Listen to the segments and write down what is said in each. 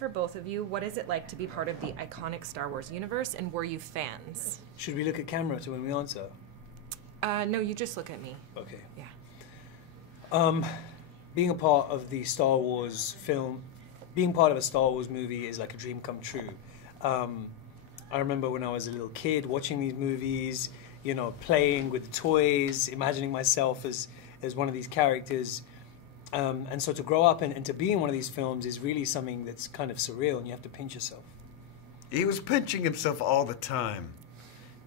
for both of you. What is it like to be part of the iconic Star Wars universe, and were you fans? Should we look at camera to when we answer? No, you just look at me. Okay. Yeah. Being a part of the Star Wars film, being part of a Star Wars movie is like a dream come true. I remember when I was a little kid watching these movies, you know, playing with the toys, imagining myself as one of these characters. And so to grow up and to be in one of these films is really something that's kind of surreal, and you have to pinch yourself. He was pinching himself all the time.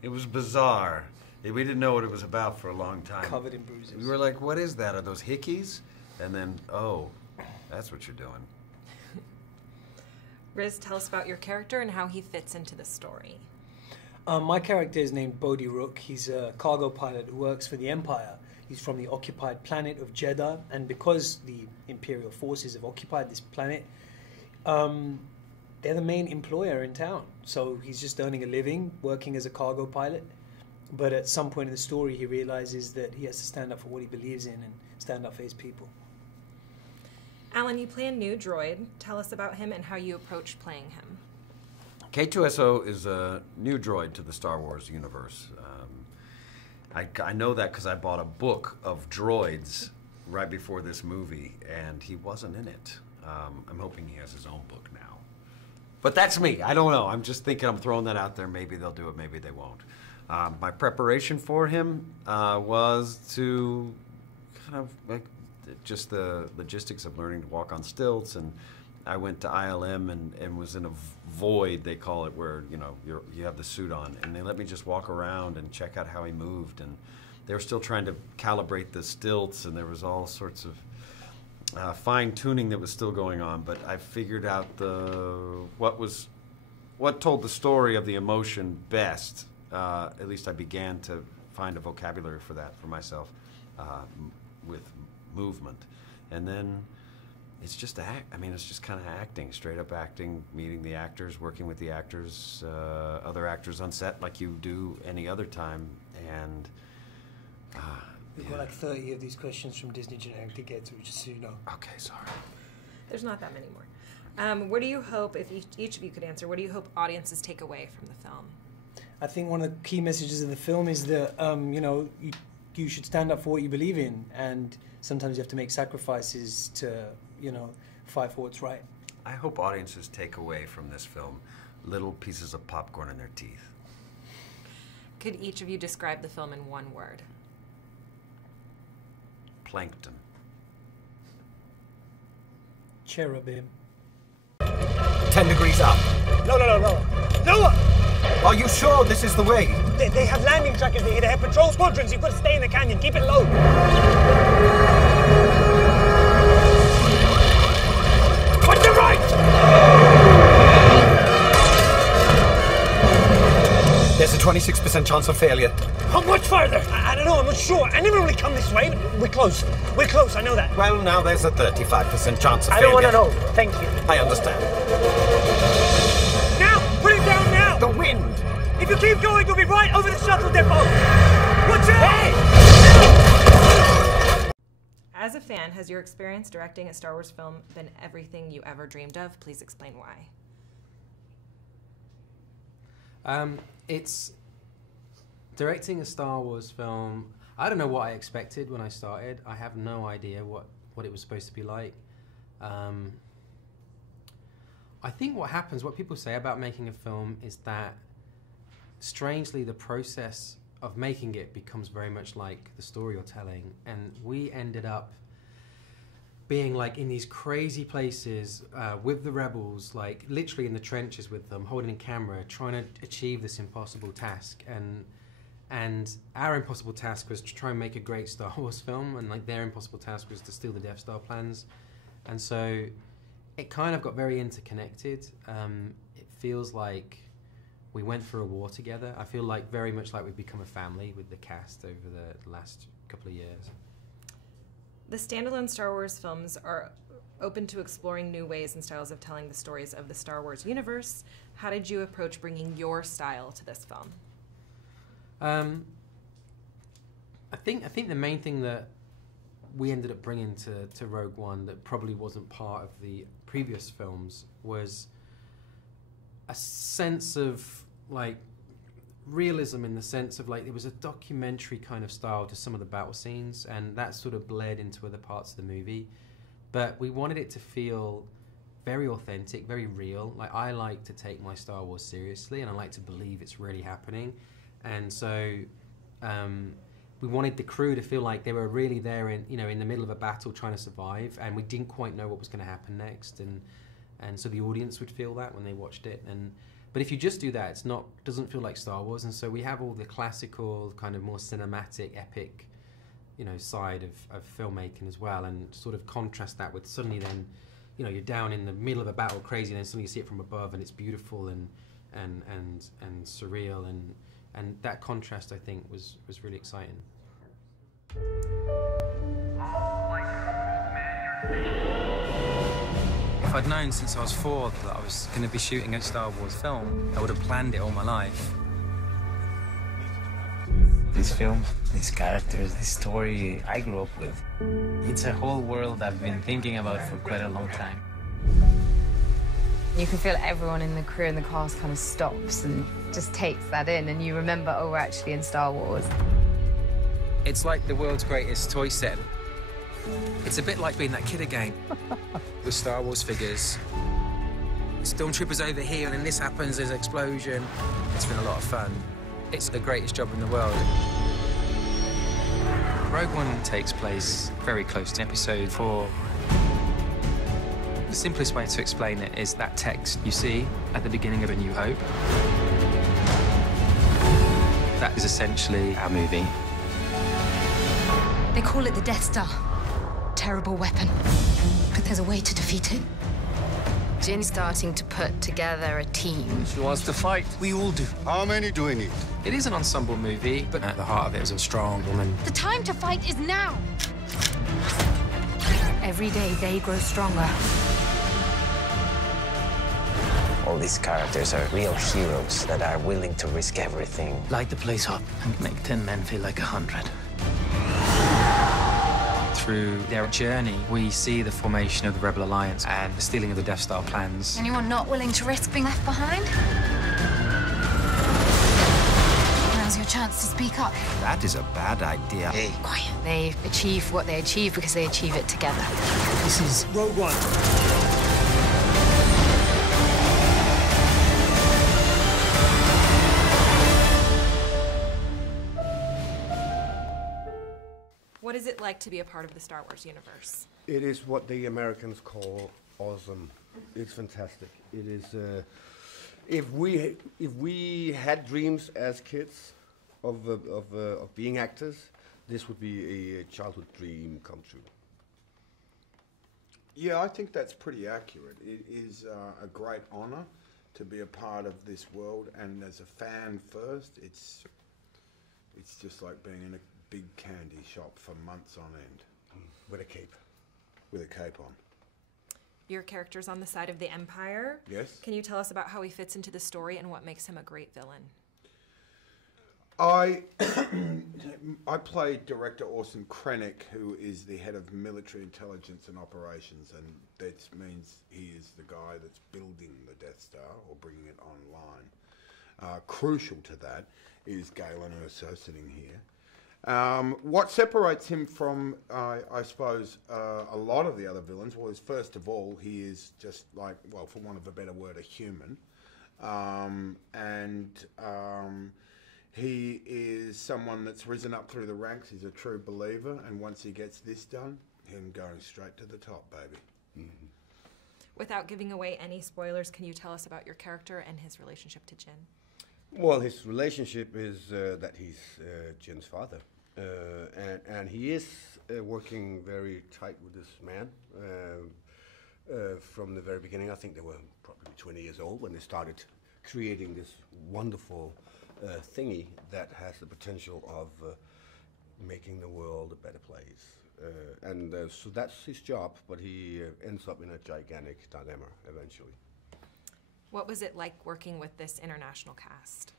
It was bizarre. We didn't know what it was about for a long time. Covered in bruises. We were like, what is that? Are those hickeys? And then, oh, that's what you're doing. Riz, tell us about your character and how he fits into the story. My character is named Bodhi Rook. He's a cargo pilot who works for the Empire. He's from the occupied planet of Jeddah, and because the Imperial forces have occupied this planet, they're the main employer in town. So he's just earning a living, working as a cargo pilot. But at some point in the story, he realizes that he has to stand up for what he believes in and stand up for his people. Alan, you play a new droid. Tell us about him and how you approach playing him. K2SO is a new droid to the Star Wars universe. I know that because I bought a book of droids right before this movie, and he wasn't in it. I'm hoping he has his own book now. But that's me. I don't know. I'm just thinking, I'm throwing that out there. Maybe they'll do it, maybe they won't. My preparation for him was to kind of like just the logistics of learning to walk on stilts, and I went to ILM and was in a void, they call it, where you have the suit on, and they let me just walk around and check out how he moved, and they were still trying to calibrate the stilts, and there was all sorts of fine-tuning that was still going on, but I figured out what told the story of the emotion best. At least I began to find a vocabulary for that for myself with movement. And then it's just it's just kind of acting, straight up acting, meeting the actors, working with the actors, other actors on set like you do any other time. And we've got like 30 of these questions from Disney Generic to get to, just so you know. Okay, sorry. There's not that many more. What do you hope, if each of you could answer, what do you hope audiences take away from the film? I think one of the key messages of the film is that, you should stand up for what you believe in, and sometimes you have to make sacrifices to, fight for what's right. I hope audiences take away from this film little pieces of popcorn in their teeth. Could each of you describe the film in one word? Plankton. Cherubim. 10 degrees up. No. Lower! Are you sure this is the way? They have landing trackers. They have patrol squadrons. You've got to stay in the canyon. Keep it low. On the right! There's a 26% chance of failure. How much further? I don't know. I'm not sure. I never really come this way, but we're close. We're close. I know that. Well, now there's a 35% chance of failure. I don't want to know. Thank you. I understand. Now! Put it down now! The wind! If you keep going, you'll be right over the shuttle depot. Watch out! Hey! As a fan, has your experience directing a Star Wars film been everything you ever dreamed of? Please explain why. It's directing a Star Wars film. I don't know what I expected when I started. I have no idea what it was supposed to be like. I think what happens, what people say about making a film is that strangely the process of making it becomes very much like the story you're telling, and we ended up being like in these crazy places with the rebels, like literally in the trenches with them, holding a camera, trying to achieve this impossible task. And our impossible task was to try and make a great Star Wars film, and like their impossible task was to steal the Death Star plans. And so it kind of got very interconnected. It feels like we went through a war together. I feel like very much like we've become a family with the cast over the last couple of years. The standalone Star Wars films are open to exploring new ways and styles of telling the stories of the Star Wars universe. How did you approach bringing your style to this film? I think the main thing that we ended up bringing to Rogue One that probably wasn't part of the previous films was a sense of like realism, in the sense of like it was a documentary kind of style to some of the battle scenes, and that sort of bled into other parts of the movie. But we wanted it to feel very authentic, very real. Like, I like to take my Star Wars seriously, and I like to believe it's really happening. And so we wanted the crew to feel like they were really there in, you know, in the middle of a battle trying to survive, and we didn't quite know what was going to happen next, and so the audience would feel that when they watched it. But if you just do that, doesn't feel like Star Wars. And so we have all the classical kind of more cinematic, epic, you know, side of filmmaking as well, and sort of contrast that with suddenly then, you know, you're down in the middle of a battle crazy, and then suddenly you see it from above and it's beautiful and surreal, and that contrast, I think, was really exciting. If I'd known since I was 4 that I was going to be shooting a Star Wars film, I would have planned it all my life. This film, these characters, this story I grew up with. It's a whole world I've been thinking about for quite a long time. You can feel everyone in the crew and the cast kind of stops and just takes that in, and you remember, oh, we're actually in Star Wars. It's like the world's greatest toy set. It's a bit like being that kid again. With Star Wars figures. Stormtroopers over here, and then this happens, there's an explosion. It's been a lot of fun. It's the greatest job in the world. Rogue One takes place very close to Episode 4. The simplest way to explain it is that text you see at the beginning of A New Hope. That is essentially our movie. They call it the Death Star. Terrible weapon. But there's a way to defeat it. Jin's starting to put together a team. She wants to fight. We all do. How many do we need? It is an ensemble movie, but at the heart of it is a strong woman. The time to fight is now! Every day they grow stronger. All these characters are real heroes that are willing to risk everything. Light the place up and make 10 men feel like 100. Through their journey, we see the formation of the Rebel Alliance and the stealing of the Death Star plans. Anyone not willing to risk being left behind? Now's your chance to speak up. That is a bad idea. Hey, Quiet. They achieve what they achieve because they achieve it together. This is Rogue One. What is it like to be a part of the Star Wars universe? It is what the Americans call awesome. It's fantastic. It is. If we had dreams as kids of being actors, this would be a childhood dream come true. Yeah, I think that's pretty accurate. It is a great honor to be a part of this world, and as a fan first, it's just like being in a big candy shop for months on end. With a cape. With a cape on. Your character's on the side of the Empire. Yes. Can you tell us about how he fits into the story and what makes him a great villain? I played director Orson Krennic, who is the head of military intelligence and operations, and that means he is the guy that's building the Death Star or bringing it online. Crucial to that is Galen Erso sitting here. What separates him from, I suppose, a lot of the other villains, well, is first of all, he is just like, well, for want of a better word, a human. He is someone that's risen up through the ranks. He's a true believer, and once he gets this done, him going straight to the top, baby. Mm-hmm. Without giving away any spoilers, can you tell us about your character and his relationship to Jin? Well, his relationship is that he's Jin's father. And he is working very tight with this man from the very beginning. I think they were probably 20 years old when they started creating this wonderful thingy that has the potential of making the world a better place. So that's his job, but he ends up in a gigantic dilemma eventually. What was it like working with this international cast?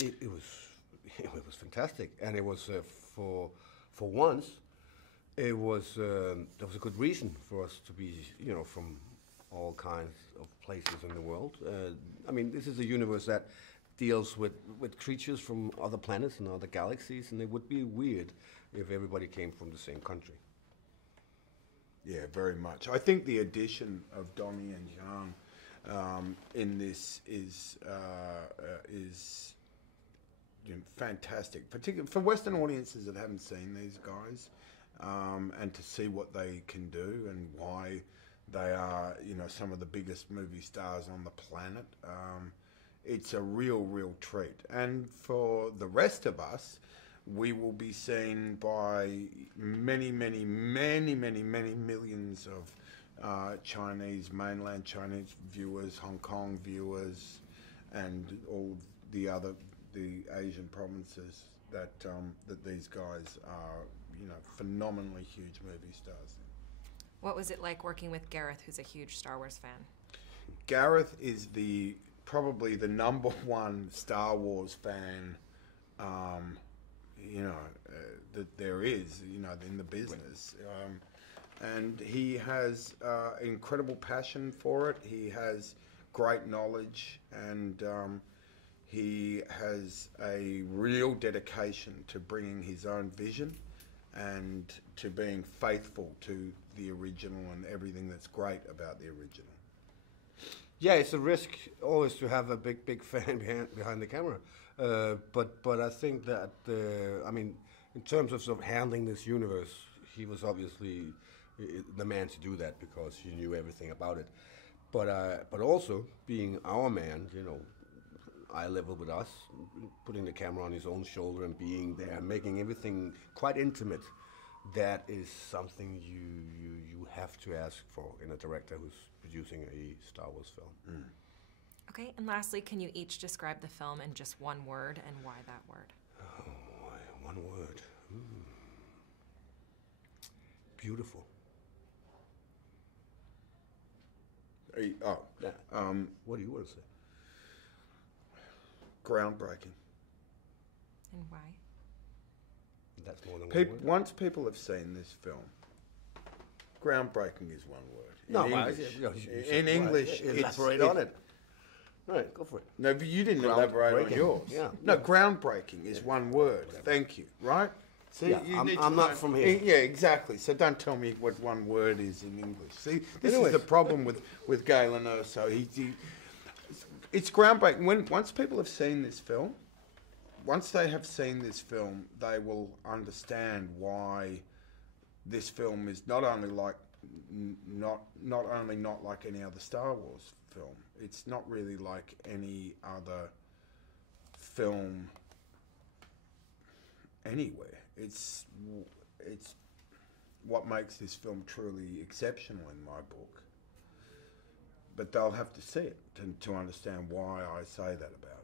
It was fantastic, and it was for once It was there was a good reason for us to be, from all kinds of places in the world. I mean, this is a universe that deals with creatures from other planets and other galaxies, and it would be weird if everybody came from the same country. Yeah, very much. I think the addition of Donnie and Yang in this is fantastic, particularly for Western audiences that haven't seen these guys, and to see what they can do and why they are, some of the biggest movie stars on the planet. It's a real treat. And for the rest of us, we will be seen by many millions of mainland Chinese viewers, Hong Kong viewers, and all the Asian provinces that these guys are, phenomenally huge movie stars. What was it like working with Gareth, who's a huge Star Wars fan? Gareth is probably the number one Star Wars fan, that there is, in the business. And he has incredible passion for it. He has great knowledge, and he has a real dedication to bringing his own vision and to being faithful to the original and everything that's great about the original. Yeah, it's a risk always to have a big fan behind the camera, but I think that in terms of sort of handling this universe, he was obviously the man to do that because he knew everything about it. But also being our man, eye level with us, putting the camera on his own shoulder and being there, making everything quite intimate. That is something you have to ask for in a director who's producing a Star Wars film. Mm. Okay, and lastly, can you each describe the film in just one word and why that word? Oh, one word. Beautiful. What do you want to say? Groundbreaking. And why? That's more than one word. Once people have seen this film, groundbreaking is one word. In English, elaborate on it. Right, go for it. No, but you didn't elaborate on yours. Yeah. No, groundbreaking is one word. Thank you. Right? See, I'm not from here. Yeah, exactly. So don't tell me what one word is in English. See, this is the problem with Galen Erso. It's groundbreaking. Once people have seen this film, they will understand why this film is not only not like any other Star Wars film. It's not really like any other film anywhere. It's what makes this film truly exceptional in my book. But they'll have to see it to understand why I say that about it.